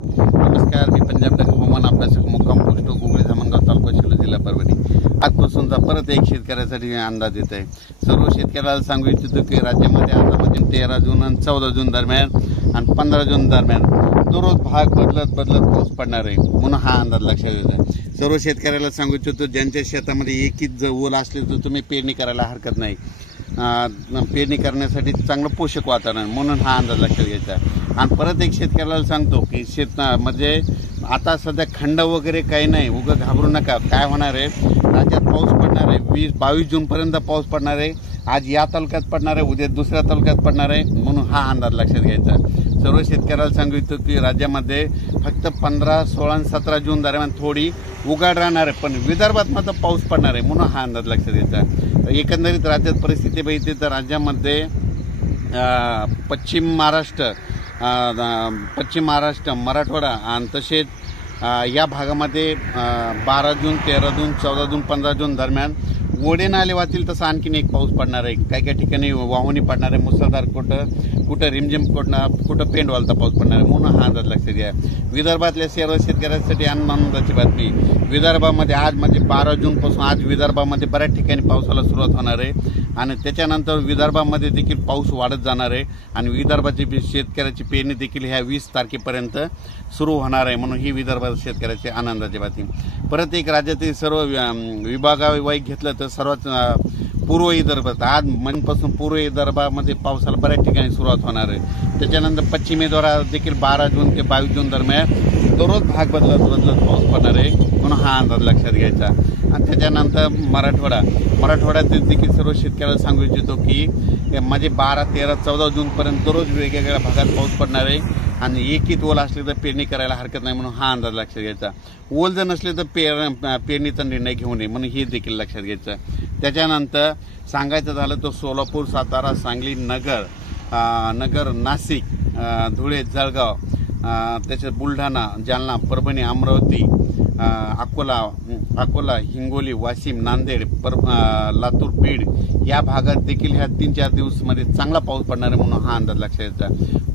नमस्कार, मी पंजाब हवामान अभ्यासक मुक्काम पोस्ट गुगळे धामणगाव तालुका शिरूर जिल्हा परभणी। आजपासूनचा परत एक शेतकऱ्यासाठी अंदाज येत आहे। सर्व शेतकऱ्याला सांगू इच्छितो की राज्यामध्ये आतापासून 13 जून आणि 14 जून दरम्यान आणि 15 जून दरम्यान दररोज भाग बदलत पाऊस पडणार आहे, म्हणून हा अंदाज लक्षात येत आहे। सर्व शेतकऱ्याला सांगू इच्छितो ज्यांच्या शेतामध्ये एकच ओल असले तर तुम्ही पेरणी करायला हरकत नाही। पेरणी करण्यासाठी चांगलं पोषक वातावरण, म्हणून हा अंदाज लक्षात घ्यायचा। आणि परत एक शेतकऱ्याला सांगतो की म्हणजे आता सध्या खंड वगैरे काही नाही, उगं घाबरू नका। काय होणार आहे, राज्यात पाऊस पडणार आहे, 20-22 जूनपर्यंत पाऊस पडणार आहे। आज या तालुक्यात पडणार आहे, उद्या दुसऱ्या तालुक्यात पडणार आहे, म्हणून हा अंदाज लक्षात घ्यायचा। सर्व शेतकऱ्याला सांगितलं की राज्यामध्ये फक्त 15, 16 आणि 17 जून दरम्यान थोडी उघाड राहणार आहे, पण विदर्भात मात्र पाऊस पडणार आहे, म्हणून हा अंदाज लक्षात घ्यायचा। एकंदरीत राज्यात परिस्थिती बघितली तर राज्यामध्ये पश्चिम महाराष्ट्र, मराठवाडा आणि तसेच या भागामध्ये 12 जून, 13 जून, 14 जून, 15 जून दरम्यान ओढे नाले वाहतील तसा आणखीन एक पाऊस पडणार आहे। काही ठिकाणी वाहुणी पडणार आहे, मुसळधार, कुठं रिमझिम, कुठं पेंडवालता पाऊस पडणार आहे, म्हणून हा अंदाज लक्षात घ्या। विदर्भातल्या सर्व शेतकऱ्यांसाठी आनंदाची बातमी, विदर्भामध्ये आज म्हणजे 12 जूनपासून आज विदर्भामध्ये बऱ्याच ठिकाणी पावसाला सुरुवात होणार आहे आणि त्याच्यानंतर विदर्भामध्ये देखील पाऊस वाढत जाणार आहे आणि विदर्भाची शेतकऱ्याची पेरणी देखील ह्या 20 तारखेपर्यंत सुरू होणार आहे, म्हणून ही विदर्भात शेतकऱ्याची आनंदाची बातमी। परत एक राज्यातील सर्व विभागावाईज घेतलं तर सर्वात पूर्व विदर्भात आज मनपासून पूर्व विदर्भामध्ये पावसाला बऱ्याच ठिकाणी सुरुवात होणार आहे। त्याच्यानंतर पश्चिमेद्वारा देखील 12 जून ते 22 जून दरम्यान दररोज भाग बदलत पाऊस पडणार आहे, म्हणून हा अंदाज लक्षात घ्यायचा। आणि त्याच्यानंतर मराठवाड्यातील देखील सर्व शेतकऱ्याला सांगू इच्छितो की म्हणजे 12, 13, 14 जूनपर्यंत दररोज वेगवेगळ्या भागात पाऊस पडणार आहे आणि एकच ओल असले तर पेरणी करायला हरकत नाही, म्हणून हा अंदाज लक्षात घ्यायचा। ओल जर नसले तर पेरणीचा निर्णय घेऊ नये, म्हणून हे देखील लक्षात घ्यायचं। त्याच्यानंतर सांगायचं झालं तर सोलापूर, सातारा, सांगली, नगर, नाशिक, धुळे, जळगाव, त्याच्यात बुलढाणा, जालना, परभणी, अमरावती, अकोला, हिंगोली, वाशिम, नांदेड, लातूर, बीड या भागात देखील ह्या 3-4 दिवसामध्ये चांगला पाऊस पडणार आहे, म्हणून हा अंदाज लक्षात घ्यायचा।